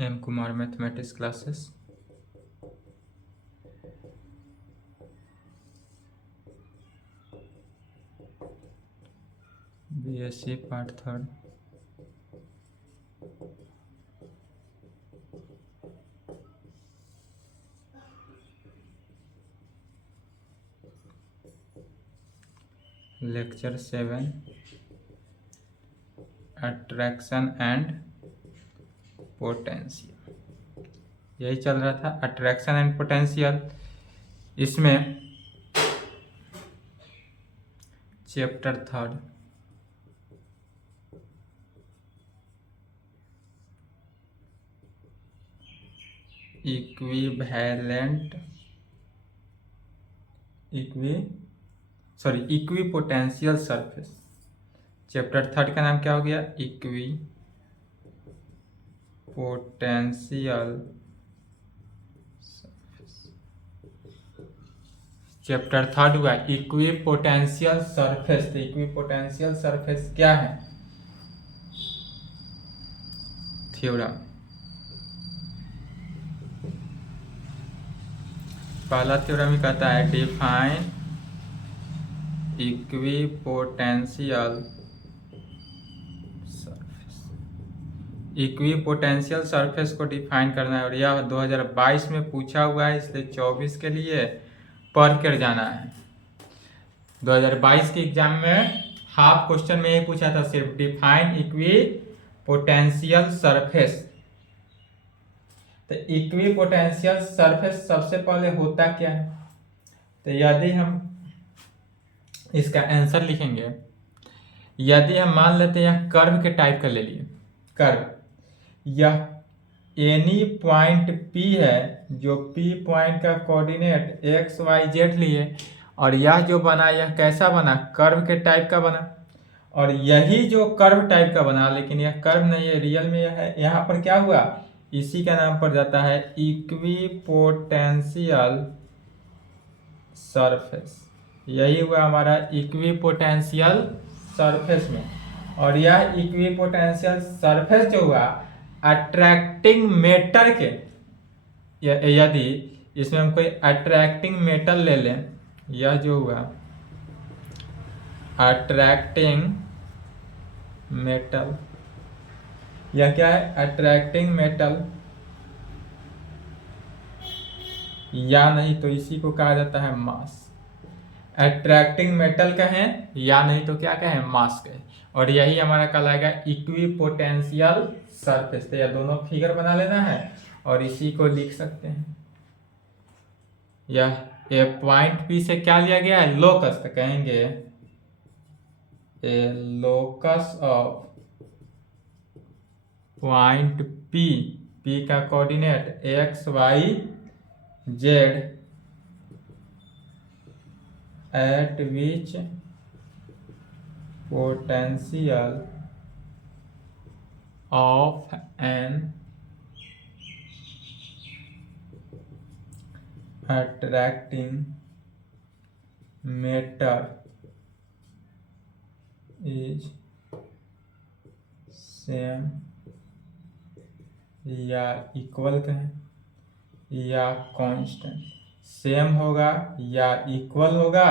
M Kumar mathematics classes. BSc part 3। Lecture 7, attraction and potential. यही चल रहा था, अट्रैक्शन एंड पोटेंशियल। इसमें chapter 3 equivalent equipotential surface. Chapter 3 का नाम क्या हो गया? Equipotential surface. चैप्टर 3 हुआ इक्विपोटेंशियल सरफेस। तो इक्विपोटेंशियल सरफेस क्या है? थ्योरम। पहला थ्योरम ही कहता है define equipotential surface. Equipotential surface को डिफाइन करना है और यह 2022 में पूछा हुआ है, इसलिए 24 के लिए पढ़ कर जाना है। 2022 के एग्जाम में हाफ क्वेश्चन में ये पूछा था सिर्फ डिफाइन इक्विपोटेंशियल सरफेस। तो इक्विपोटेंशियल सरफेस सबसे पहले होता क्या है? तो यदि हम इसका आंसर लिखेंगे, यदि हम मान लेते हैं कर्व के टाइप का ले लिए, कर्व, यह एनी पॉइंट P है, जो P पॉइंट का कोऑर्डिनेट x y z लिए, और यह जो बना यह कैसा बना? कर्व के टाइप का बना। और यही जो कर्व टाइप का बना, लेकिन यह कर्व नहीं है, रियल में यह है। यहाँ पर क्या हुआ? इसी का नाम पड़ जाता है इक्विपोटेंशियल सरफेस। यही हुआ हमारा इक्विपोटेंशियल सरफेस में। और यह इक्विपोटेंशियल सरफेस जो हुआ अट्रैक्टिंग मेटर के, यदि इसमें हम कोई अट्रैक्टिंग मेटल ले लें, यह जो हुआ अट्रैक्टिंग मेटल, यह क्या है? अट्रैक्टिंग मेटल, या नहीं तो इसी को कहा जाता है मास। अट्रैक्टिंग मेटल कहें या नहीं तो क्या कहें? मास कहें। और यही हमारा कहलाएगा इक्विपोटेंशियल सरफेस। तो यह दोनों फिगर बना लेना है और इसी को लिख सकते हैं। यह ए पॉइंट P से क्या लिया गया है? लोकस। तो कहेंगे a locus of point P, P का coordinate x y z at which potential of an attracting matter is same या इक्वल कहें या कांस्टेंट। सेम होगा या इक्वल होगा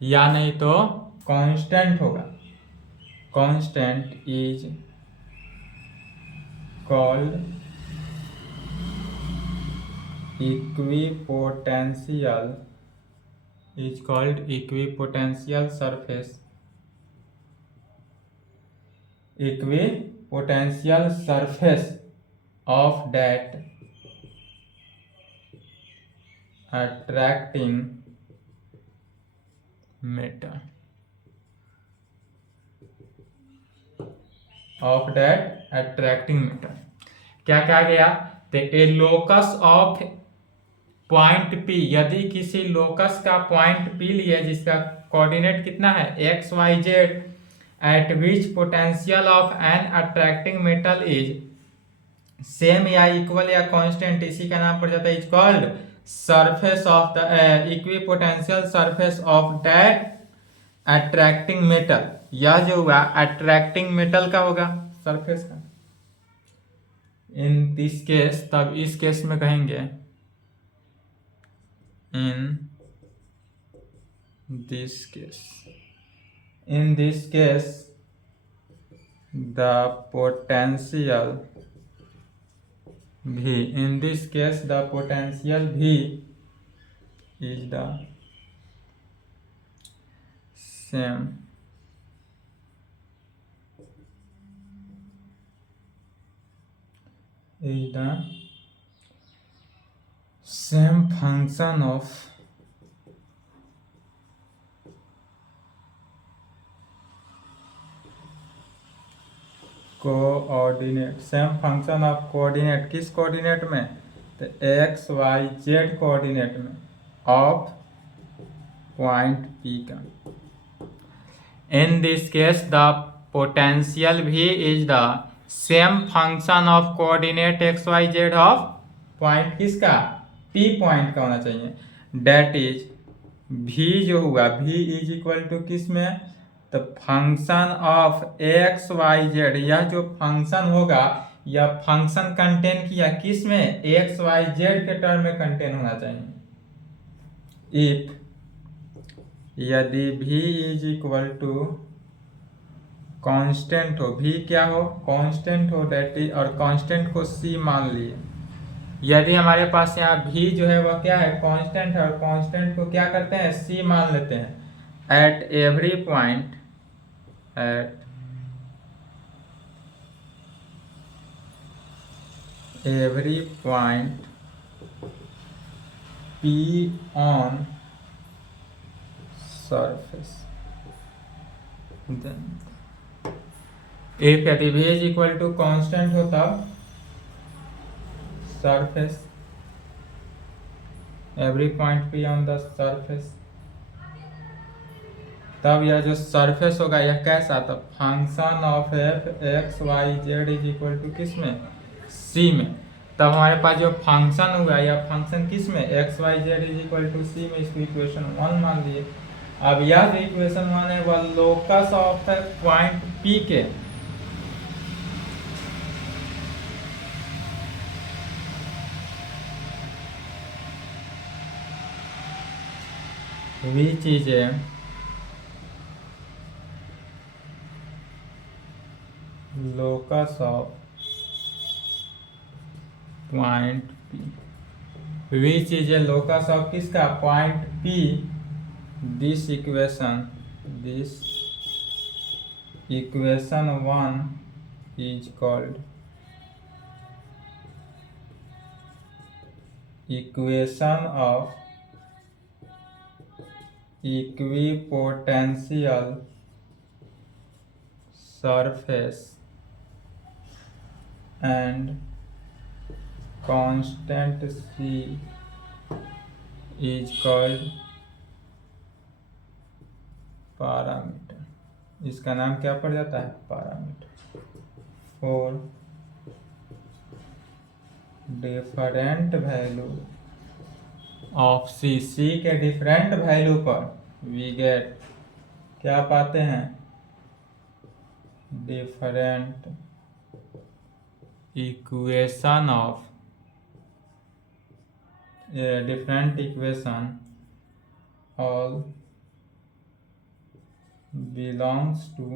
या नहीं तो कांस्टेंट होगा। Constant is called equipotential surface. Equipotential surface of that attracting matter, क्या कहा गया? तो ए लोकस ऑफ पॉइंट P, यदि किसी लोकस का पॉइंट P लिया जिसका कोऑर्डिनेट कितना है? x y z, at which potential of an attracting metal is same या इक्वल या कांस्टेंट, इसी का नाम पड़ जाता है is called surface of the equipotential surface of that attracting metal. यह जो हुआ अट्रैक्टिंग मेटल का होगा सरफेस का। इन दिस केस, तब इस केस में कहेंगे इन this case, in this case the potential V, in this case the potential V is the same function of coordinate, same function of coordinate, किस coordinate में, तो एक्स वाई जेड कोऑर्डिनेट में of point P का। In this case the potential भी is the same function of coordinate x Y z of point किसका, P point का होना चाहिए। डेट इज भी जो हुआ, भी इज इक्वल टू किस में, तो function of x Y z, यह जो फंक्शन होगा यह फंक्शन कंटेन किया किस में, एक्स वाई जेड के टर्म में कंटेन होना चाहिए। इफ यदि भी इज इक्वल टू कांस्टेंट हो, भी क्या हो, कांस्टेंट हो, डेट इज, और कांस्टेंट को सी मान लिए। यदि हमारे पास यहाँ भी जो है वह क्या है, कांस्टेंट है, और कांस्टेंट को क्या करते हैं, सी मान लेते हैं। At every point, at every point P on surface, then if यदि v is equal to constant हो तब surface, every point P on the surface, तब यह जो सरफेस होगा यह कैसा, तब function of f x Y Z is equal to किस में, सी में। तब हमारे पास जो फंक्शन हुआ यह फंक्शन किस में, x Y Z is equal to C में, इसको इक्वेशन 1 मान लिए। अब यह जो इक्वेशन 1 है वह लोकस ऑफ पॉइंट पी के वी चीजें locus of point P, V चीजें लोकस ऑफ किसका, point P. This equation 1 is called equation of equipotential surface and constant C is called parameter. इसका नाम क्या पड़ जाता है, parameter. For different value of C, C के डिफरेंट वैल्यू पर वी गेट, क्या पाते हैं, different equation of different equation all belongs to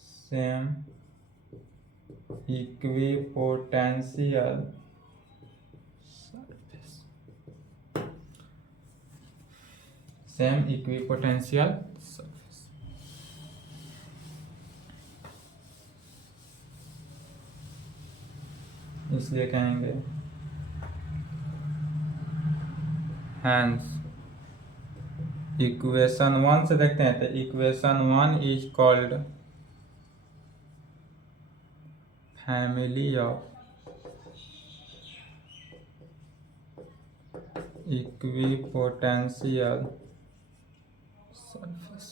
same equipotential surface, same equipotential surface। इसलिए कहेंगे हैंस इक्वेशन 1 से देखते हैं, तो equation 1 is called family of equipotential surface।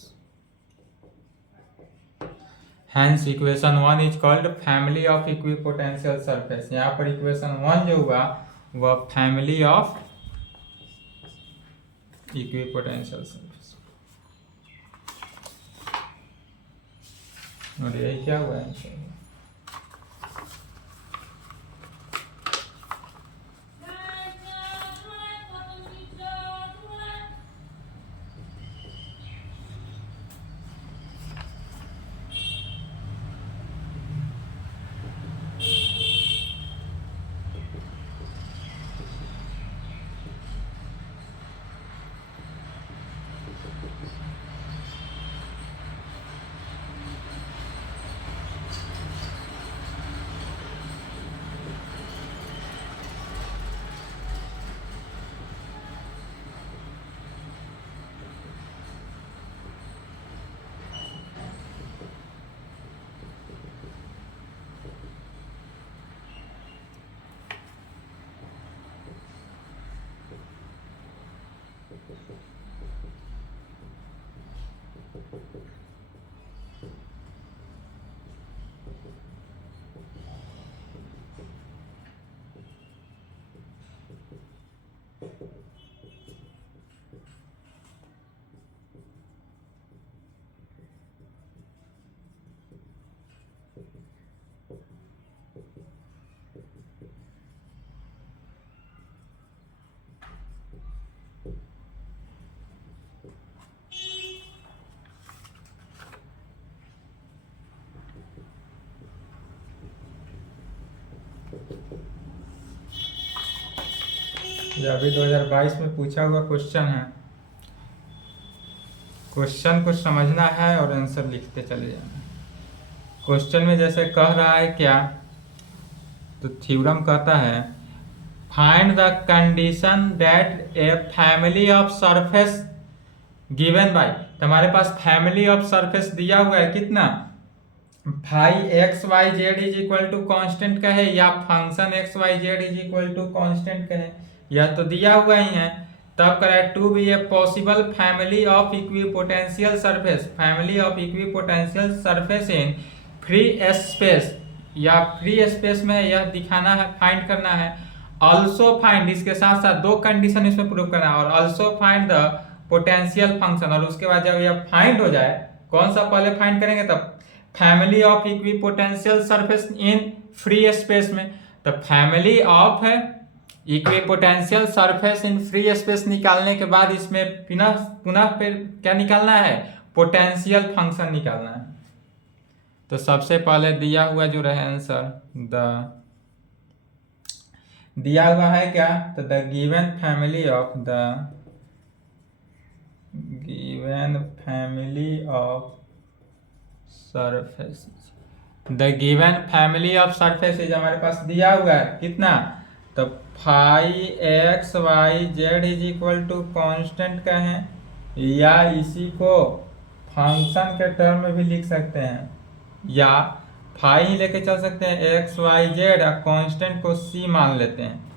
Hence equation 1 is called family of equipotential surface। यहाँ पर equation 1 जो हुआ वह फैमिली ऑफ इक्विपोटेंशियल सरफेस। और यही क्या हुआ है। ये अभी 2022 में पूछा हुआ क्वेश्चन है। क्वेश्चन को समझना है और आंसर लिखते चले जाना। क्वेश्चन में जैसे कह रहा है क्या, तो थ्योरम कहता है find the condition that a family of surface given by. तो हमारे पास फैमिली ऑफ सरफेस दिया हुआ है कितना, phi x Y Z is equal to constant का है, या function x Y Z is equal to constant का है, या तो दिया हुआ ही है। तब कह रहा है to be a possible family of equipotential surface, family of equipotential surface in free space, या फ्री स्पेस में यह दिखाना है, फाइंड करना है। ऑल्सो फाइंड, इसके साथ साथ दो कंडीशन इसमें प्रूव करना है, और also find the potential function. और उसके बाद जब यह फाइंड हो जाए, कौन सा पहले फाइंड करेंगे, तब family of equipotential surface in free space में। तो फैमिली ऑफ है equipotential surface in free space निकालने के बाद इसमें पुनः पुनः फिर क्या निकालना है, पोटेंशियल फंक्शन निकालना है। तो सबसे पहले दिया हुआ जो रहे आंसर, दिया हुआ है क्या, तो the given family of surface, the given family of surfaces हमारे पास दिया हुआ है कितना, तो phi x Y Z is equal to constant का है, या इसी को फंक्शन के टर्म में भी लिख सकते हैं, या फाई ही लेके चल सकते हैं एक्स वाई जेड, और कांस्टेंट को सी मान लेते हैं,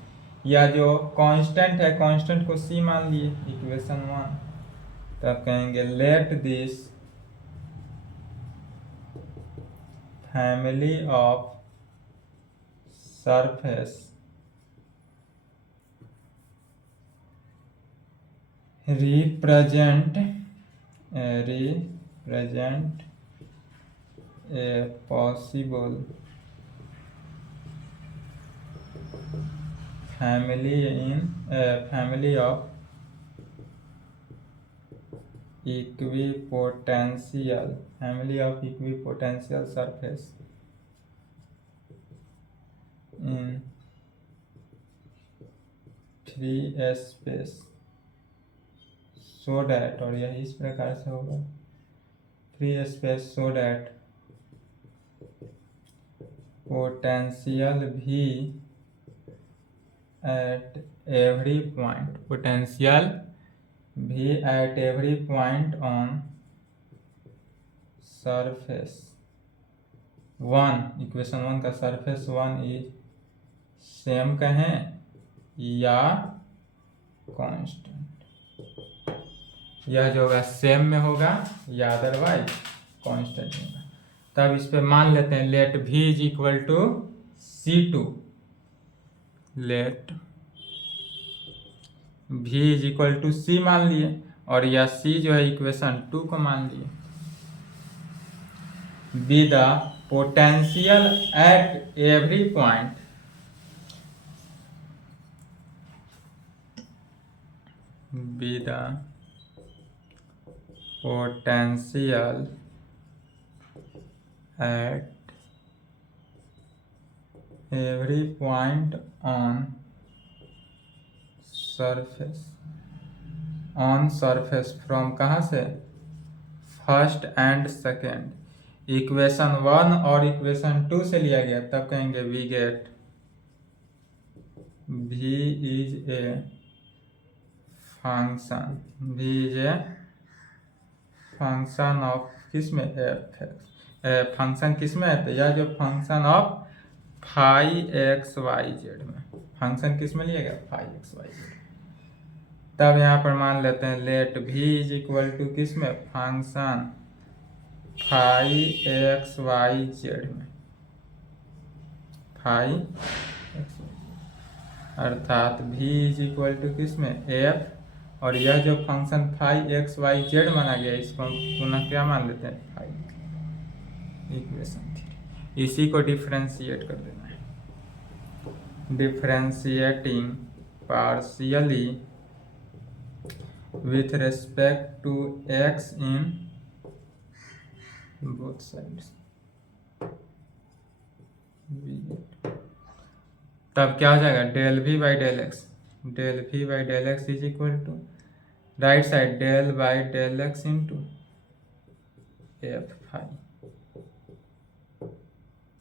या जो कांस्टेंट है कांस्टेंट को सी मान लिए, इक्वेशन 1। तब कहेंगे let this family of surface represent a possible family of equipotential surface in free space so that, और यह इस प्रकार से होगा, free space so that potential भी at every point, potential भी at every point on surface 1, equation 1 का surface 1 is same कहें या कांस्टेंट, यह जो होगा सेम में होगा या अदरवाइज कांस्टेंट होगा। तब इस पे मान लेते हैं let v is equal to C2, let v is equal to C मान लिए, और यह C जो है इक्वेशन 2 को मान लिए, be the potential at every point, be the potential at every point on surface from कहाँ से, फर्स्ट एंड सेकेंड, इक्वेशन 1 और इक्वेशन 2 से लिया गया। तब कहेंगे we get v is a function, v is a function of किस में, एफ है, फंक्शन किस में है, तो यह जो function of phi x Y z में, फंक्शन किस में लिया गया, फाई एक्स वाई जेड। तब यहाँ पर मान लेते हैं let v is equal to किस में, function phi x Y z में, फाई एक्स वाई, अर्थात v इज इक्वल टू किस में, f, और यह जो function phi x Y z माना गया, इसको हम पुनः क्या मान लेते हैं, फाई, इक्वेशन 3। इसी को डिफरेंशिएट कर देना है, differentiating partially with respect to x in both sides. तब क्या हो जाएगा, del v by del x, del v by del x is equal to right side del by del x into f phi,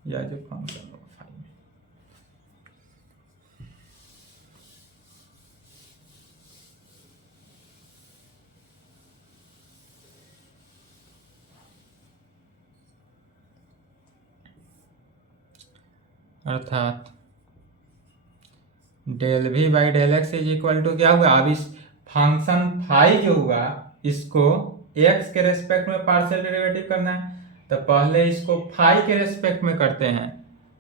या जो फंक्शन होगा phi में। अर्थात del v by del x is equal to क्या हुआ, अब इस फंक्शन फाई जो हुआ इसको एक्स के रेस्पेक्ट में पार्शियल डेरिवेटिव करना है, तो पहले इसको फाई के रेस्पेक्ट में करते हैं।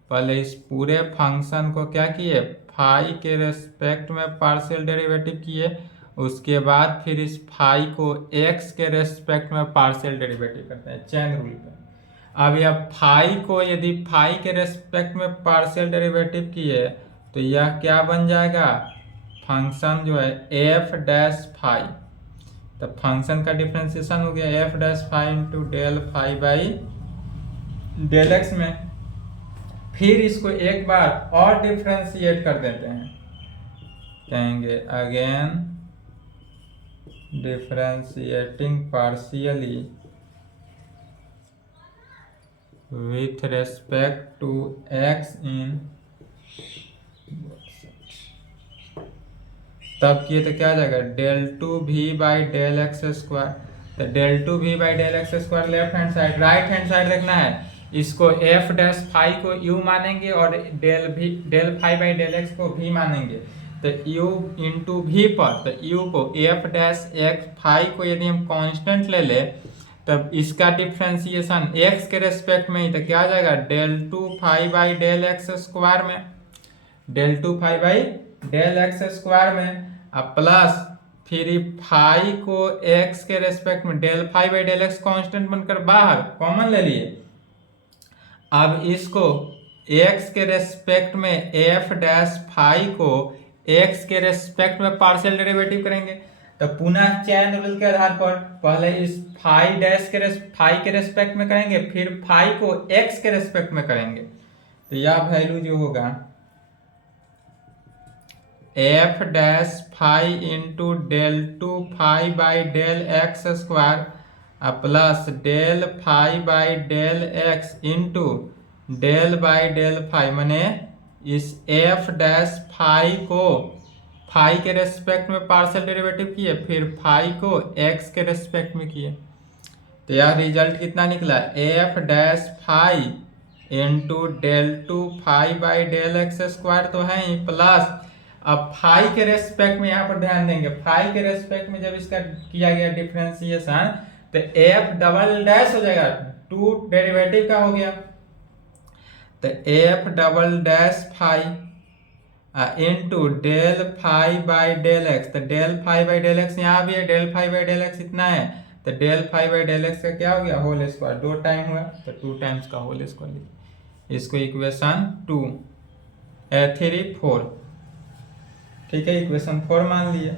पहले इस पूरे फंक्शन को क्या किए, फाई के रेस्पेक्ट में पार्शियल डेरिवेटिव किए, उसके बाद फिर इस फाई को एक्स के रेस्पेक्ट में पार्शियल डेरिवेटिव करते हैं चेन रूल पे। अब यह फाई को यदि फाई के रेस्पेक्ट में पार्शियल डेरिवेटिव किए तो यह क्या बन जाएगा, फंक्शन जो है एफ डैश फाई, तो फंक्शन का डिफ्रेंसिएशन हो गया f dash phi into del phi by del x में। फिर इसको एक बार और डिफ्रेंशिएट कर देते हैं, कहेंगे again differentiating partially with respect to x in, तब किए तो क्या आ जाएगा del two we by del x square, तो del two we by del x square left hand side, right hand side देखना है, इसको एफ डैश फाई को यू मानेंगे और del phi by del x को भी मानेंगे, तो यू इंटू वी पर, तो यू को एफ डैश एक्स फाई को यदि हम कांस्टेंट ले ले तब इसका डिफ्रेंसिएशन x के रेस्पेक्ट में ही, तो क्या आ जाएगा del two phi by del x square में, del two phi by del x square में, अब प्लस फिर फाई को x के रेस्पेक्ट में del phi by del x constant बनकर बाहर कॉमन ले लिए, अब इसको x के रेस्पेक्ट में एफ डैश फाई को x के रेस्पेक्ट में पार्शियल डेरिवेटिव करेंगे, तो पुनः चैन रूल के आधार पर पहले इस फाई डैश के फाई के रेस्पेक्ट में करेंगे, फिर फाई को एक्स के रेस्पेक्ट में करेंगे, तो यह वैल्यू जो होगा f dash phi into del two phi by del x square plus del phi by del x into del by del phi, माने इस एफ डैश फाई को फाई के रेस्पेक्ट में पार्शियल डेरिवेटिव किए, फिर फाई को एक्स के respect में किए, तो यह रिजल्ट कितना निकला f dash phi into del two phi by del x square तो है ही, प्लस अब फाई के रेस्पेक्ट में यहाँ पर ध्यान देंगे, फाई के रेस्पेक्ट में जब इसका किया गया डिफ्रेंसिएशन तो एफ डबल डैश हो जाएगा, टू डेरिवेटिव का हो गया, तो F double dash phi into del phi by del x, तो del phi by del x यहाँ भी है, del phi by del x इतना है, तो del phi by del x का क्या हो गया होल स्क्वायर, दो टाइम हुआ तो टू टाइम्स का होल स्क्वायर लिखिए, इसको इक्वेशन 2 3 4, ठीक है, इक्वेशन 4 मान लिए।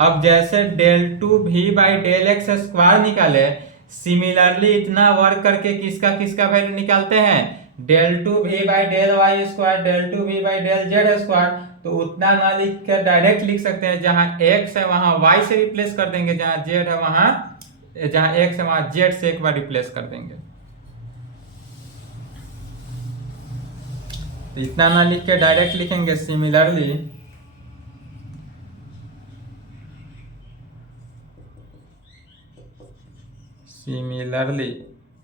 अब जैसे del two we by del x square निकाले, सिमिलरली इतना वर्क करके किसका वैल्यू निकालते हैं, del two we by del Y square, del two we by del Z square, तो उतना ना लिख कर डायरेक्ट लिख सकते हैं, जहां x है वहां y से रिप्लेस कर देंगे, जहां z है वहां, जहां x है वहां z से एक बार रिप्लेस कर देंगे, तो इतना ना लिख के डायरेक्ट लिखेंगे सिमिलरली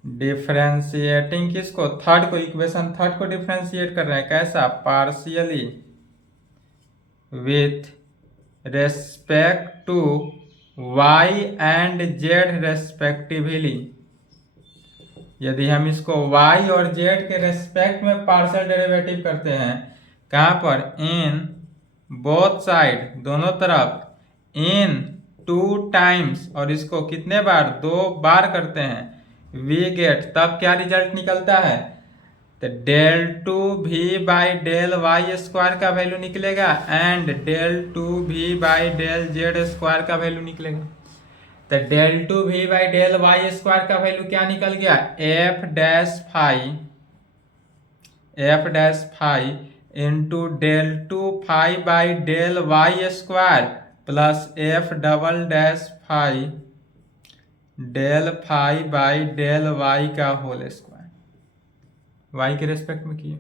डिफ्रेंशिएटिंग किसको, थर्ड को, इक्वेशन थर्ड को डिफ्रेंशिएट कर रहे हैं, कैसा, partially with respect to y and z respectively, यदि हम इसको y और z के रेस्पेक्ट में पार्शियल डेरिवेटिव करते हैं, कहाँ पर, इन बोथ साइड, दोनों तरफ, इन 2 टाइम्स, और इसको कितने बार, 2 बार करते हैं, वी गेट, तब क्या रिजल्ट निकलता है, तो del two we by del Y square का वैल्यू निकलेगा and del two we by del Z square का वैल्यू निकलेगा, तो del two we by del Y square का वैल्यू क्या निकल गया, f dash phi into del two five by del Y square plus F double dash phi del five by del Y का whole square, y के respect में किए।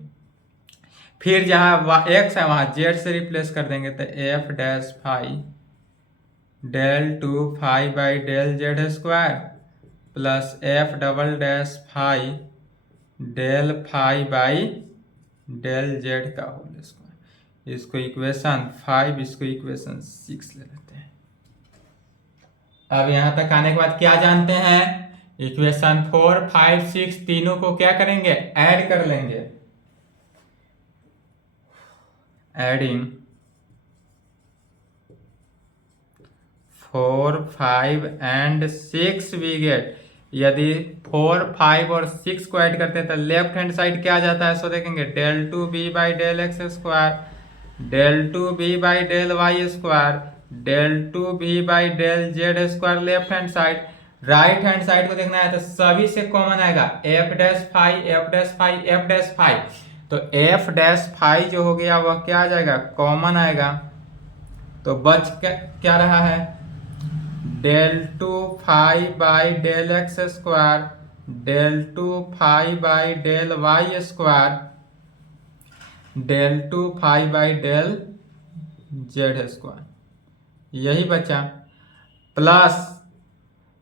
फिर जहाँ एक्स है वहाँ जेड से रिप्लेस कर देंगे तो f dash phi del two five by del Z square plus F double dash phi del five by del Z का होल स्क्वायर। इसको इक्वेशन 5, इसको इक्वेशन 6 ले लेते हैं। अब यहाँ तक आने के बाद क्या जानते हैं, इक्वेशन 4, 5, 6 तीनों को क्या करेंगे, ऐड कर लेंगे। एडिंग 4, 5 एंड 6 वी गेट, यदि 4, 5 और 6 को ऐड करते हैं तो लेफ्ट हैंड साइड क्या आ जाता है, सो देखेंगे del two v by del x square del two v by del Y square del two v by del Z square left hand side. Right hand side को देखना है तो सभी से कॉमन आएगा f dash phi f dash phi f dash phi, तो f dash phi जो हो गया वह क्या आ जाएगा, कॉमन आएगा। तो बच क्या रहा है, del two five by del x square del two five by del Y square del two five by del Z square, यही बचा। प्लस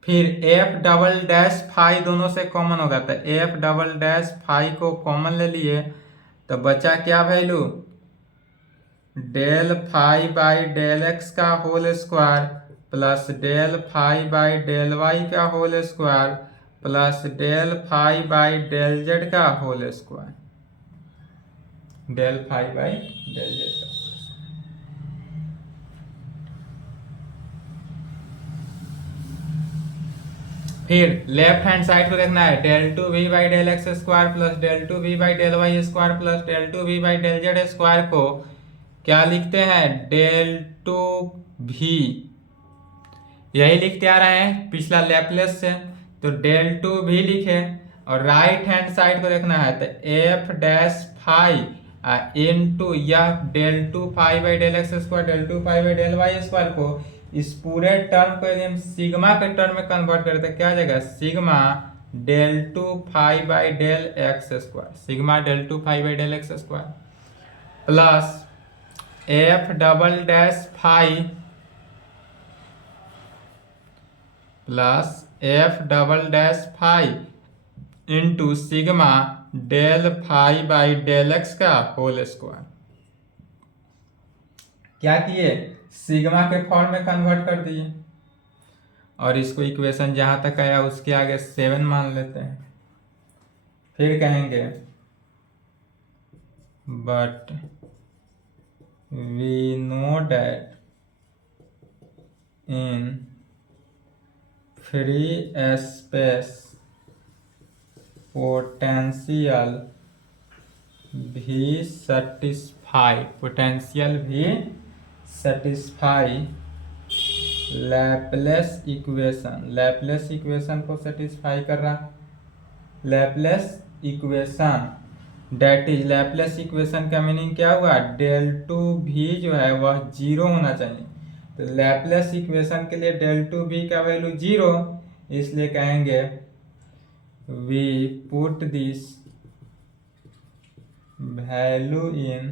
फिर एफ डबल डैश फाइव दोनों से कॉमन होगा तो एफ डबल डैश फाइव को common ले लिए तो बचा क्या value, del five by del x का whole square plus del five by del Y का whole square plus del five by del Z का whole square, del five by del Z का। फिर लेफ्ट हैंड साइड को देखना है del two we by del x square plus del two we by del Y square plus del two we by del Z square को क्या लिखते हैं, del two we, यही लिखते आ रहे हैं पिछला लैपलेस से, तो डेल टू वी लिखे। और राइट हैंड साइड को देखना है तो एफ डैश फाइव इनटू यह del two five by del x square del two five by del Y square को इस पूरे टर्म को यदि हम सिग्मा के टर्म में कन्वर्ट करें तो क्या आ जाएगा, sigma del two five by del x square, sigma del two five by del x square plus F double dash phi plus F double dash five into sigma del five by del x का whole square. क्या किए, sigma के form में convert कर दिए और इसको equation जहां तक आया उसके आगे 7 मान लेते हैं। फिर कहेंगे but we know that in free space potential भी सेटिस्फाई लैपलेस इक्वेशन को सेटिस्फाई कर रहा। Laplace equation that is, Laplace equation का मीनिंग क्या हुआ, डेल टू भी जो है वह 0 होना चाहिए। तो लैपलेस इक्वेशन के लिए डेल टू भी का वैल्यू 0, इसलिए कहेंगे we put this value in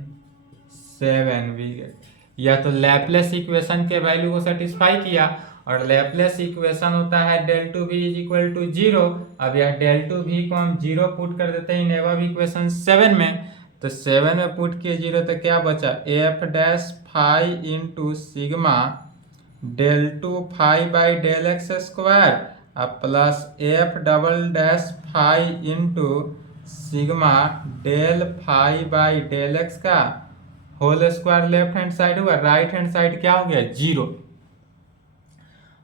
7 we get, या तो लैपलेस इक्वेशन के वैल्यू को सेटिस्फाई किया और लैपलेस इक्वेशन होता है del two v is equal to 0। अब यह डेल टू भी को हम 0 पुट कर देते हैं एबव इक्वेशन 7 में, तो 7 में पुट किए 0 तो क्या बचा, F dash five into sigma del two five by del x square plus F double dash five into sigma del five by del x का whole square. Left hand side हुआ, right hand side क्या हो गया, 0,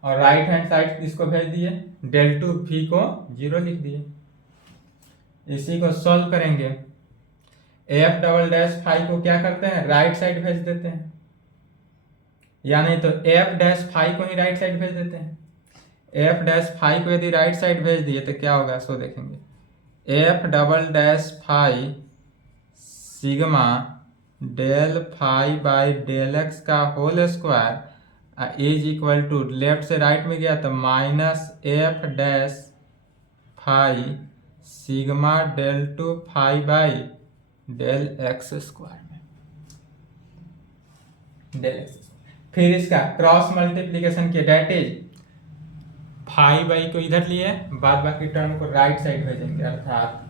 और right hand side इसको भेज दिए, del two भी को 0 लिख दिए। इसी को सॉल्व करेंगे, एफ डबल डैश फाइव को क्या करते हैं, राइट साइड भेज देते हैं, या नहीं तो एफ डैश फाइव को ही राइट साइड भेज देते हैं। एफ डैश फाइव को यदि राइट साइड भेज दिए तो क्या होगा, सो देखेंगे, F double dash five sigma del phi by del x का whole square is equal to, left से राइट में गया तो minus F dash phi sigma del two phi by del x square में डेल एक्स। फिर इसका cross multiplication किया, that is phi by को इधर लिए, बाद बाकी टर्म को राइट साइड भेजेंगे, अर्थात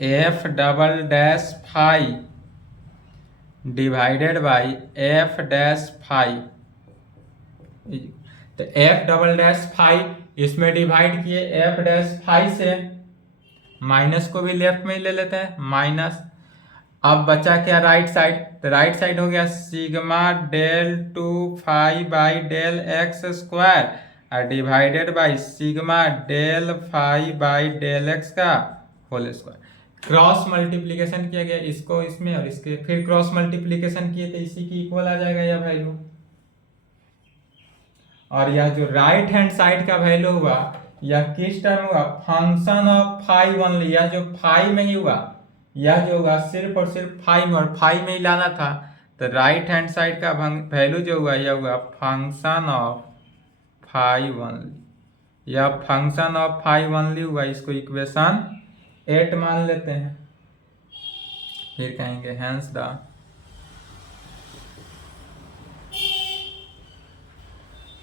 f double dash phi divided by f dash phi, तो एफ डबल डैश फाई इसमें डिवाइड किए एफ डैश फाई से, माइनस को भी लेफ्ट में ही ले लेते हैं माइनस। अब बचा क्या राइट साइड, तो राइट साइड हो गया sigma del two phi by del x square और divided by sigma del phi by del x का होल स्क्वायर। क्रॉस मल्टीप्लीकेशन किया गया इसको इसमें और इसके, फिर क्रॉस मल्टीप्लीकेशन किए तो इसी की इक्वल आ जाएगा यह वैल्यू। और यह जो राइट हैंड साइड का वैल्यू हुआ यह किस टर्म हुआ, फंक्शन ऑफ फाई ओनली, यह जो फाई में ही हुआ, यह जो होगा सिर्फ और सिर्फ फाई में, और फाई में ही लाना था, तो राइट हैंड साइड का वैल्यू जो हुआ यह हुआ फंक्शन ऑफ फाई ओनली, यह फंक्शन ऑफ फाई ओनली हुआ। इसको इक्वेशन 8 मान लेते हैं। फिर कहेंगे हेंस द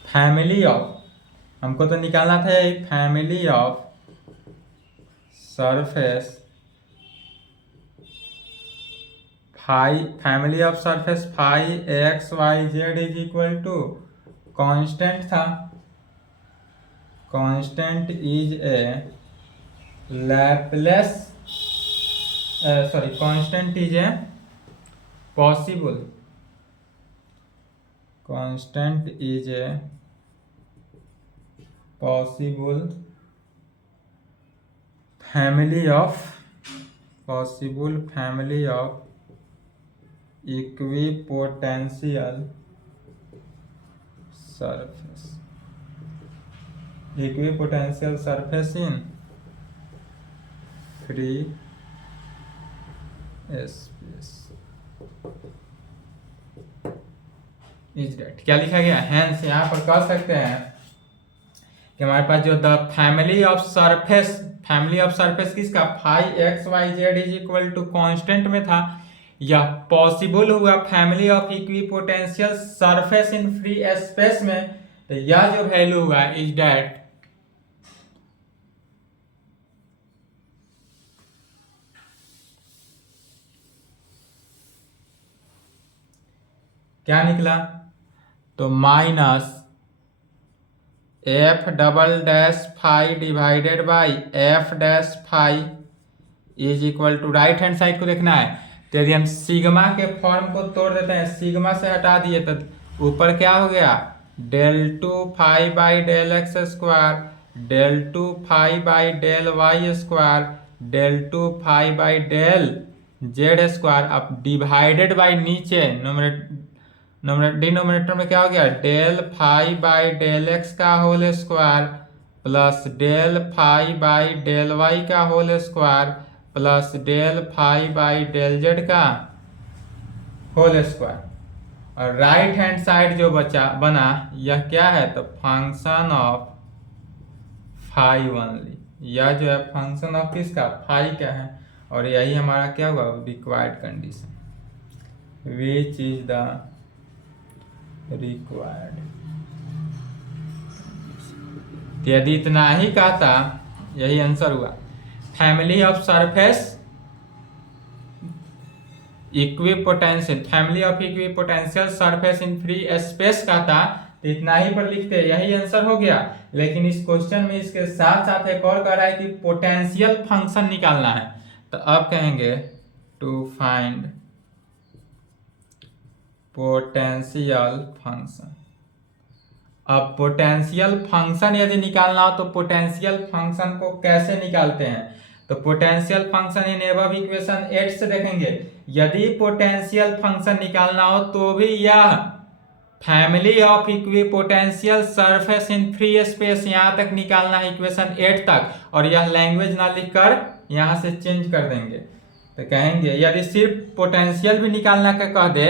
फैमिली ऑफ, हमको तो निकालना था यही, family of surface phi, family of surface phi x Y Z is equal to constant था, constant is a Laplace constant is a possible, constant is a possible family of equipotential surface in free space is that. क्या लिखा गया, hence यहाँ पर कह सकते हैं कि हमारे पास जो द फैमिली ऑफ सरफेस किसका, phi x Y Z is equal to constant में था, या पॉसिबल हुआ family of equipotential surface in free space में, तो यह जो वैल्यू हुआ इज डेट क्या निकला, तो minus f double dash phi divided by f dash phi is equal to, right hand side को देखना है, तो यदि हम सिग्मा के फॉर्म को तोड़ देते हैं, सिग्मा से हटा दिए तो ऊपर क्या हो गया, del two phi by del x square, del two phi by del Y square, del two phi by del Z square. अब डिवाइडेड बाई नीचे डिनोमिनेटर में क्या हो गया, del phi by del x का whole square plus del phi by del Y का whole square plus del phi by del Z का whole square. और राइट हैंड साइड जो बना यह क्या है, तो फंक्शन ऑफ फाई ओनली, यह जो है फंक्शन ऑफ किसका, फाई का है, और यही हमारा क्या हुआ required condition, which is the required. यदि इतना ही कहता, यही आंसर हुआ, family of surface equipotential surface in free space कहता तो इतना ही पर लिखते, यही आंसर हो गया। लेकिन इस क्वेश्चन में इसके साथ साथ एक और कह रहा है कि पोटेंशियल फंक्शन निकालना है, तो अब कहेंगे टू फाइंड पोटेंशियल फंक्शन। अब पोटेंशियल फंक्शन यदि निकालना हो तो पोटेंशियल फंक्शन को कैसे निकालते हैं, तो potential function in above equation 8 से देखेंगे, यदि पोटेंशियल फंक्शन निकालना हो तो भी यह family of equipotential surface in free space यहां तक निकालना है इक्वेशन 8 तक, और यह लैंग्वेज ना लिखकर यहां से चेंज कर देंगे। तो कहेंगे यदि सिर्फ पोटेंशियल भी निकालना का कह दे,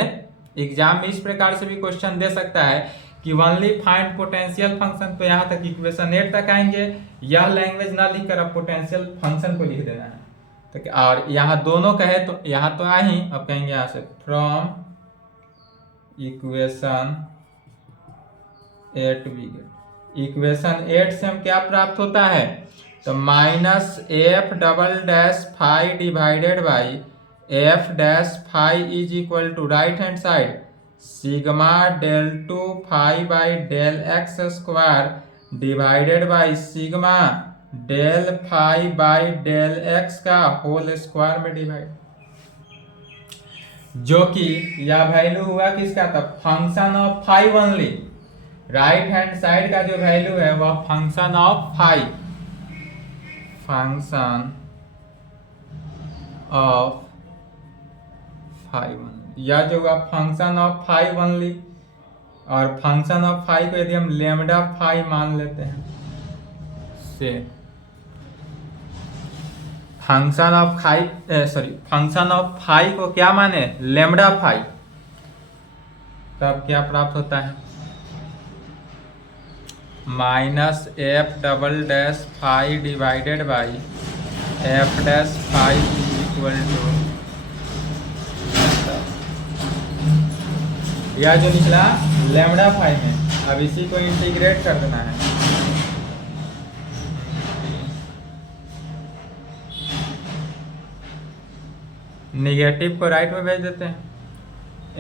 एग्जाम में इस प्रकार से भी क्वेश्चन दे सकता है कि ओनली फाइंड पोटेंशियल फंक्शन, तो यहाँ तक इक्वेशन 8 तक आएंगे, यह लैंग्वेज ना लिखकर अब पोटेंशियल फंक्शन को लिख देना है। तो और यहाँ दोनों कहे तो यहाँ तो आ ही, अब कहेंगे यहाँ से from equation 8 we get, equation 8 से हम क्या प्राप्त होता है, तो minus f double dash phi divided by f dash phi is equal to right hand side sigma del two phi by del x square divided by sigma del phi by del x का whole square में divide, जो कि यह value हुआ किसका, था function of phi only. Right hand side का जो वैल्यू है वह function of phi, function of phi only, या जो हुआ फंक्शन ऑफ फाई ओनली, और फंक्शन ऑफ फाई को यदि हम लेमडा फाई मान लेते हैं से function of function of phi को क्या माने, लेमडा फाई, तब क्या प्राप्त होता है, minus f double dash phi divided by f dash phi equal to, यह जो निकला लेमडा फाई में, अब इसी को इंटीग्रेट कर देना है, निगेटिव को राइट में भेज देते हैं,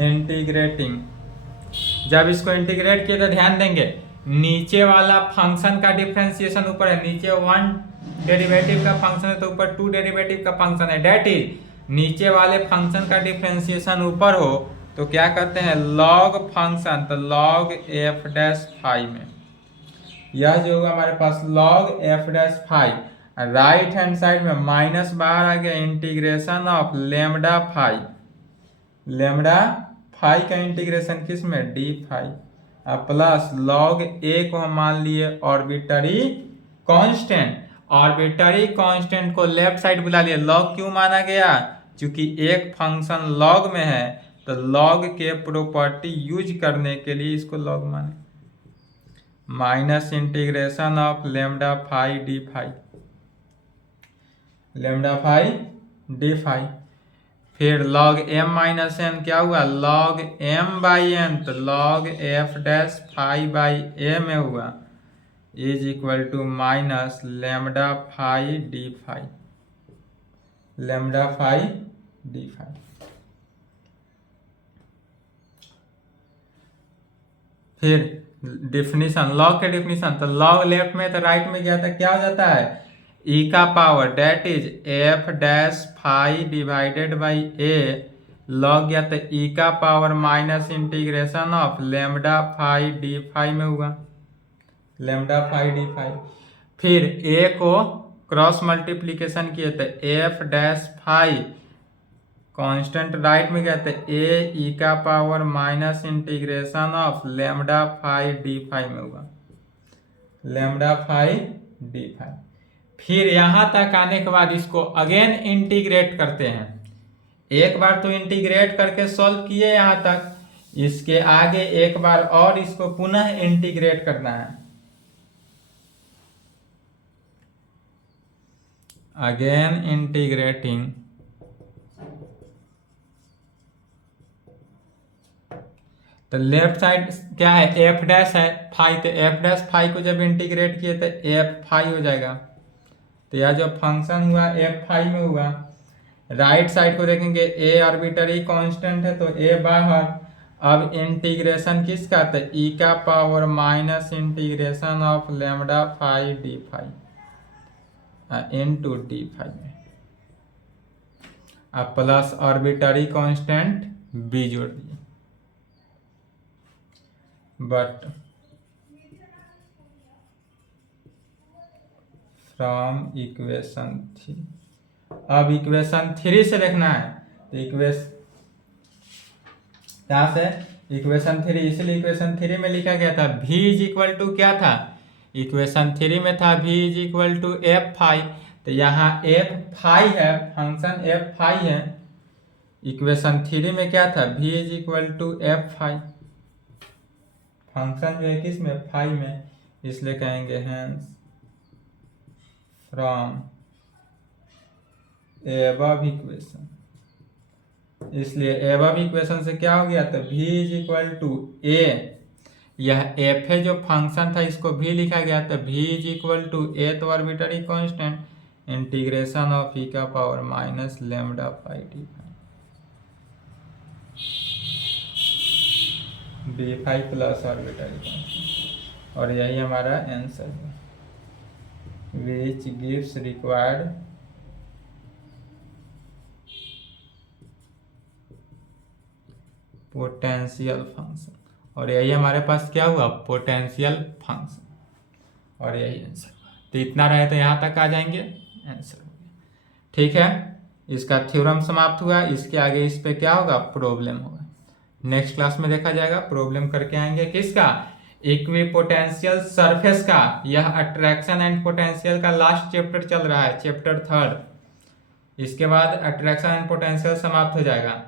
इंटीग्रेटिंग। जब इसको इंटीग्रेट किए तो ध्यान देंगे नीचे वाला फंक्शन का डिफरेंशिएशन ऊपर है, नीचे 1 डेरिवेटिव का फंक्शन है तो ऊपर 2 डेरिवेटिव का फंक्शन है, डेट इज नीचे वाले फंक्शन का डिफरेंशिएशन ऊपर हो तो क्या कहते हैं, लॉग फंक्शन, तो लॉग एफ डैश फाई में, यह जो होगा हमारे पास log F dash phi, right hand side में माइनस बाहर आ गया, integration of lambda phi, lambda phi का इंटीग्रेशन किस में, D phi, plus log A को हम मान लिए ऑर्बिटरी कांस्टेंट, ऑर्बिटरी कांस्टेंट को लेफ्ट साइड बुला लिए, लॉग क्यों माना गया, क्योंकि एक फंक्शन लॉग में है तो लॉग के प्रॉपर्टी यूज करने के लिए इसको लॉग माने, minus integration of lambda phi D phi, lambda phi D phi, फिर लॉग एम माइनस एन क्या हुआ, लॉग एम बाई एन, तो log F dash phi by A में हुआ, is equal to minus lambda phi D phi, lambda phi D phi. फिर definition, log के definition, तो log left में तो राइट में गया था, क्या हो जाता है, ई का power that is f dash phi divided by a, log गया तो ई का power minus integration of lambda phi D phi में हुआ, लेमडा फाई डी फाई। फिर ए को क्रॉस मल्टीप्लीकेशन किए तो f dash phi constant right में गया तो ए ई का power minus integration of lambda phi D phi में हुआ, लेमडा फाई डी फाई। फिर यहां तक आने के बाद इसको अगेन इंटीग्रेट करते हैं, एक बार तो इंटीग्रेट करके सॉल्व किए यहां तक, इसके आगे एक बार और इसको पुनः इंटीग्रेट करना है, अगेन इंटीग्रेटिंग, तो लेफ्ट साइड क्या है, एफ डैश है फाई, तो एफ डैश फाई को जब इंटीग्रेट किए तो एफ फाई हो जाएगा, तो यह जो फंक्शन हुआ एफ फाई में हुआ। राइट साइड को देखेंगे ए आर्बिटरी कांस्टेंट है तो ए बाहर, अब इंटीग्रेशन किसका, तो ई का power minus integration of lambda phi D phi into d phi में, अब प्लस आर्बिटरी कांस्टेंट बी जोड़ दिए, बट फ्रॉम इक्वेशन 3 अब इक्वेशन 3 से देखना है, तो यहाँ से इक्वेशन 3, इसलिए इक्वेशन 3 में लिखा गया था v इज इक्वल टू क्या था, इक्वेशन 3 में था v is equal to f phi, तो यहाँ एफ फाई है, फंक्शन एफ फाई है। इक्वेशन 3 में क्या था, v is equal to f phi, function जो है किस में, फाई में, इसलिए कहेंगे हेंस फ्रॉम एबव इक्वेशन, इसलिए एबव इक्वेशन से क्या हो गया, तो v is equal to a, यह f है जो फंक्शन था इसको v लिखा गया, तो v is equal to a तो arbitrary constant integration of e का power minus lambda phi d d phi plus arbitrary constant, और यही हमारा आंसर है, which gives required potential function, और यही हमारे पास क्या हुआ, पोटेंशियल फंक्शन, और यही आंसर हुआ। तो इतना रहे तो यहाँ तक आ जाएंगे, आंसर हो गया। ठीक है, इसका थ्योरम समाप्त हुआ, इसके आगे इस पे क्या होगा, प्रॉब्लम होगा। नेक्स्ट क्लास में देखा जाएगा, प्रॉब्लम करके आएंगे किसका, इक्विपोटेंशियल सरफेस का। यह अट्रैक्शन एंड पोटेंशियल का लास्ट चैप्टर चल रहा है, चैप्टर 3। इसके बाद अट्रैक्शन एंड पोटेंशियल समाप्त हो जाएगा।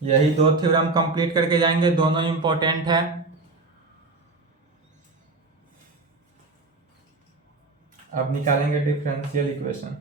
यही 2 थ्योरम कंप्लीट करके जाएंगे, दोनों इंपॉर्टेंट है। अब निकालेंगे डिफरेंशियल इक्वेशन।